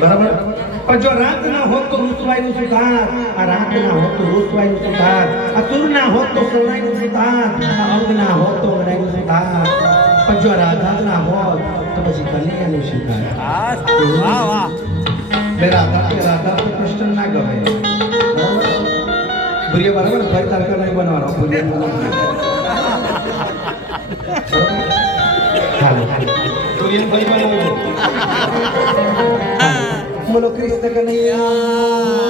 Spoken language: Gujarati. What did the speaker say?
બરાબર પણ જો રાત ના હોત તો રૂસવાઈનું સુધાર આ રાત ના હોત તો રૂસવાઈનું સુધાર આ સુર ના હોત તો શરણાઈનું સુધાર આ અંગ ના હોત તો અંગડાઈનું સુધાર પણ જો રાધા જ ના હોત તો પછી કનૈયાનું સુધાર વાહ વાહ બે રાધા તો કૃષ્ણ ના ગમે બુરિયા બરાબર ફરી તારકા નહીં બનાવવાનો બુરિયા હાલો બુરિયા ફરી બનાવજો બોલો કૃષ્ણ કનૈયા